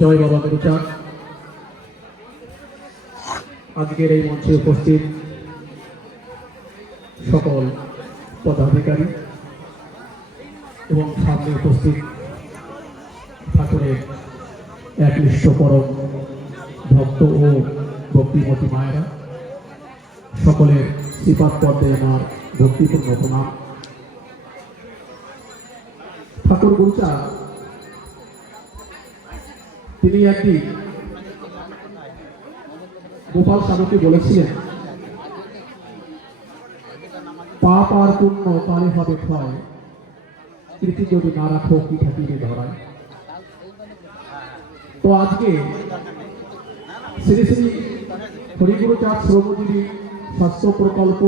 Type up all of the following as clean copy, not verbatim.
জয় বাবা গুরুচাঁদ। আজকের এই মঞ্চে উপস্থিত সকল পদাধিকারী এবং সামনে উপস্থিত ঠাকুরের একনিষ্ঠ পরম ভক্ত ও ভক্তিমতী মায়েরা, সকলের শ্রীপাদ পদ্মে আমার ভক্তিপূর্ণ প্রণাম। ঠাকুর গুরুচাঁদ তিনি একদিন গোপাল সাধুকে বলেছিলেন, পাপ আর পুণ্য তালে হবে ক্ষয়, কীর্তি যদি না রাখো কি ঠাকুরে ধরায়। তো আজকে শ্রী শ্রী হরিগুরুচাঁদ শ্রমজীবী স্বাস্থ্য প্রকল্প,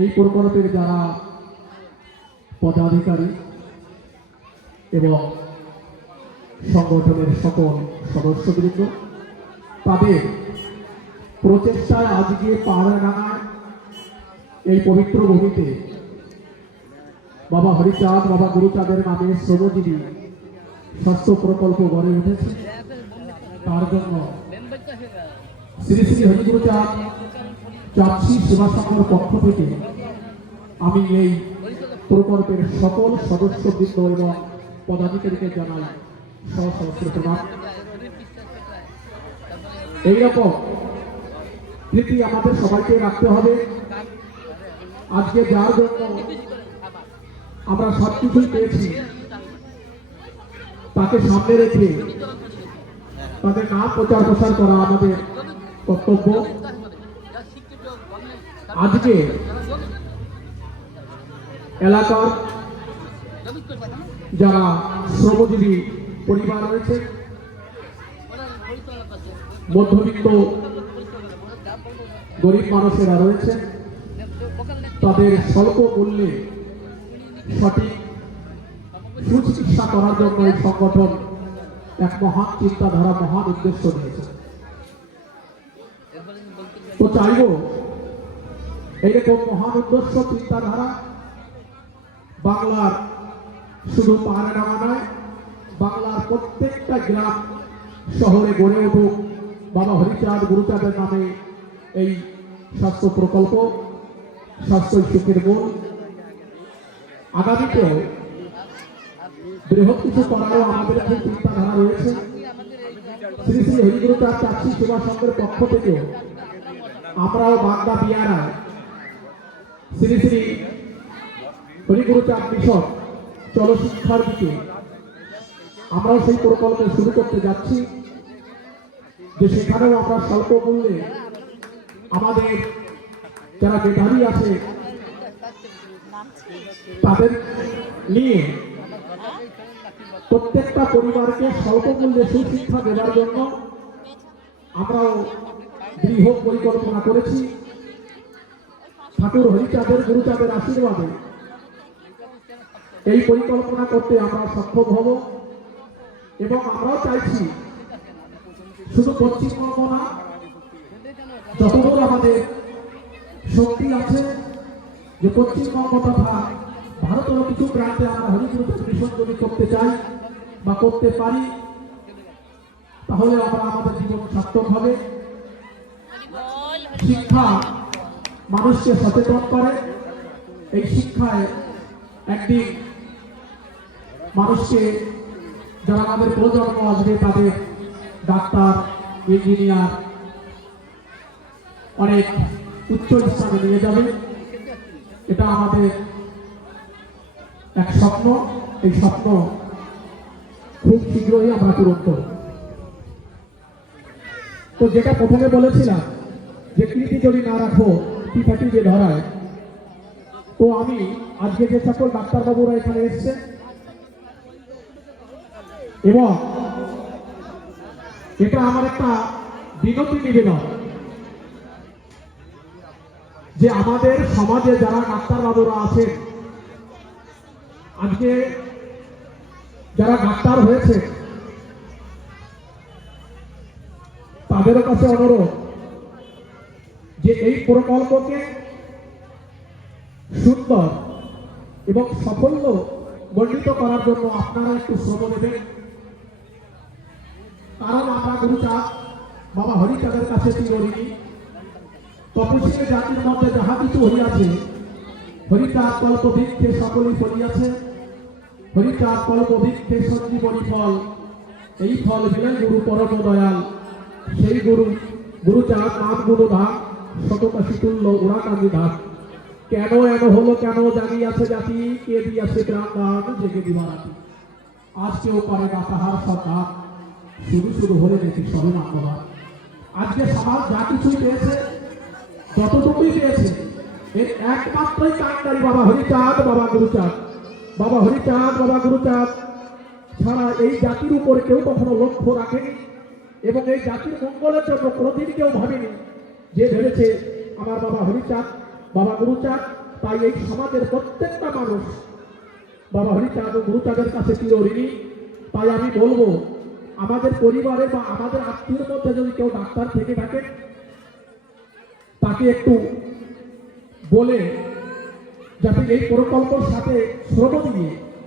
এই প্রকল্পের যারা পদাধিকারী এবং সংগঠনের সকল সদস্যবৃন্দ, তাদের প্রচেষ্টায় আজকে পাহাড়ডাঙ্গায় এই পবিত্র ভূমিতে বাবা হরিচাঁদ, বাবা গুরুচাঁদের নামে শ্রমজীবী স্বাস্থ্য প্রকল্প গড়ে উঠেছে। তার জন্য শ্রী শ্রী হরিগুরুচাঁদ চাঁদশী সেবা সংঘের পক্ষ থেকে আমি এই প্রকল্পের সকল সদস্যবৃন্দ এবং পদাধিকারীকে জানাই সহস্র প্রণাম। এইরকম রীতি আমাদের সবাইকে রাখতে হবে। আজকে যার জন্য আমরা সবকিছুই পেয়েছি, তাকে সামনে রেখে তাদের নাম প্রচার প্রসার করা আমাদের কর্তব্য। আজকে এলাকার যারা শ্রমজীবী পরিবার রয়েছে, মধ্যবিত্ত গরিব মানুষেরা রয়েছে, তাদের স্বল্প মূল্যে সঠিক সুচিকিৎসা করার জন্য এই সংগঠন এক মহান চিন্তাধারা, মহান উদ্দেশ্য নিয়েছে। তো চাইব এইরকম মহান উদ্দেশ্য চিন্তাধারা বাংলার শুধু পাহাড়ডাঙ্গা নয়, বাংলার প্রত্যেকটা গ্রাম শহরে গড়ে উঠুক বাবা হরিচাঁদ গুরুচাঁদের নামে এই স্বাস্থ্য প্রকল্প। স্বাস্থ্যই সুখের মূল। আগামীতেও বৃহৎ কিছু করারও আমাদের একটি চিন্তাধারা রয়েছে। শ্রী শ্রী হরিগুরুচাঁদ চাঁদশী সেবা সংঘের পক্ষ থেকে আমরাও বাগদা বিয়ারায় শ্রী শ্রী হরিগুরুচাঁদ মিশন চলশিক্ষার দিকে আমরাও সেই প্রকল্প শুরু করতে যাচ্ছি, যে সেখানেও আমরা স্বল্প মূল্যে আমাদের যারা মেধাবী আছে তাদের নিয়ে প্রত্যেকটা পরিবারকে স্বল্প মূল্যে সুশিক্ষা দেওয়ার জন্য আমরাও বৃহৎ পরিকল্পনা করেছি। ঠাকুর হরিচাঁদের গুরুচাঁদের আশীর্বাদে এই পরিকল্পনা করতে আমরা সক্ষম হব এবং আমরাও চাইছি শুধু পশ্চিমবঙ্গ না, যতদূর আমাদের শক্তি আছে, যে পশ্চিমবঙ্গ তথা ভারতের কিছু প্রান্তে আমরা হরিগুরুচাঁদ মিশন যদি করতে চাই বা করতে পারি, তাহলে আমরা আমাদের জীবন সার্থক হবে। শিক্ষা মানুষকে সচেতন করে। এই শিক্ষায় একদিন মানুষকে, যারা আমাদের প্রজন্ম আসবে, তাদের ডাক্তার, ইঞ্জিনিয়ার, অনেক উচ্চ স্থানে নিয়ে যাবে। এটা আমাদের এক স্বপ্ন। এই স্বপ্ন খুব শীঘ্রই আমরা পূরণ করব। তো যেটা প্রথমে বলেছিলাম যে কীর্তি যদি না রাখো কি ঠাকুরে ধরায়, তো আমি আজকে যে সকল ডাক্তারবাবুরা এখানে এসছে এবং এটা আমার একটা বিনতি নিবেদন, যে আমাদের সমাজে যারা ডাক্তারবাবুরা আছেন, আজকে যারা ডাক্তার হয়েছে, তাদের কাছে অনুরোধ যে এই প্রকল্পকে সুন্দর এবং সাফল্য বর্ণিত করার জন্য আপনারা একটু শ্রম নেবেন। কারণ আমরা গুরুচাঁদ বাবা হরিচাঁদের কাছে চিরঋণী। তপস্বী জাতির মধ্যে যাহা কিছু হইয়াছে, হরিচাঁদ কল্প বৃক্ষে সকলেই ফলিয়াছে। হরিচাঁদ কল্প বৃক্ষে সঞ্জীবনী ফল, এই ফল দিলেন গুরু পরম দয়াল। সেই গুরুচাঁদ নাম গুণধাম, শতকাশী তুল্য উড়াকান্দি ধাম। কেন এন হলো কেন জানিয়াছে জাতি, কে দিয়াছে প্রাণ দান জেগে দিবারাতি। আজ কেউ পারে না তাহার সরকার, শুধু শুধু হলে দেখি সবে নামবান। আজকে সমাজ যা কিছুই পেয়েছে, যতটুকুই পেয়েছে, এর একমাত্রই কাণ্ডারি বাবা হরিচাঁদ বাবা গুরুচাঁদ। বাবা হরিচাঁদ বাবা গুরুচাঁদ ছাড়া এই জাতির উপর কেউ কখনো লক্ষ্য রাখেনি এবং এই জাতির মঙ্গলের জন্য কোনোদিন কেউ ভাবেনি। যে ভেবেছে আমার বাবা হরিচাঁদ বাবা গুরুচাঁদ, তাই এই সমাজের প্রত্যেকটা মানুষ বাবা হরিচাঁদ ও গুরুচাঁদের কাছে চিরঋণী। তাই আমি বলবো, আমাদের পরিবারে বা আমাদের আত্মীয়ের মধ্যে যদি কেউ ডাক্তার থেকে থাকে, তাকে একটু বলে যাতে এই প্রকল্পের সাথে শ্রম দিয়ে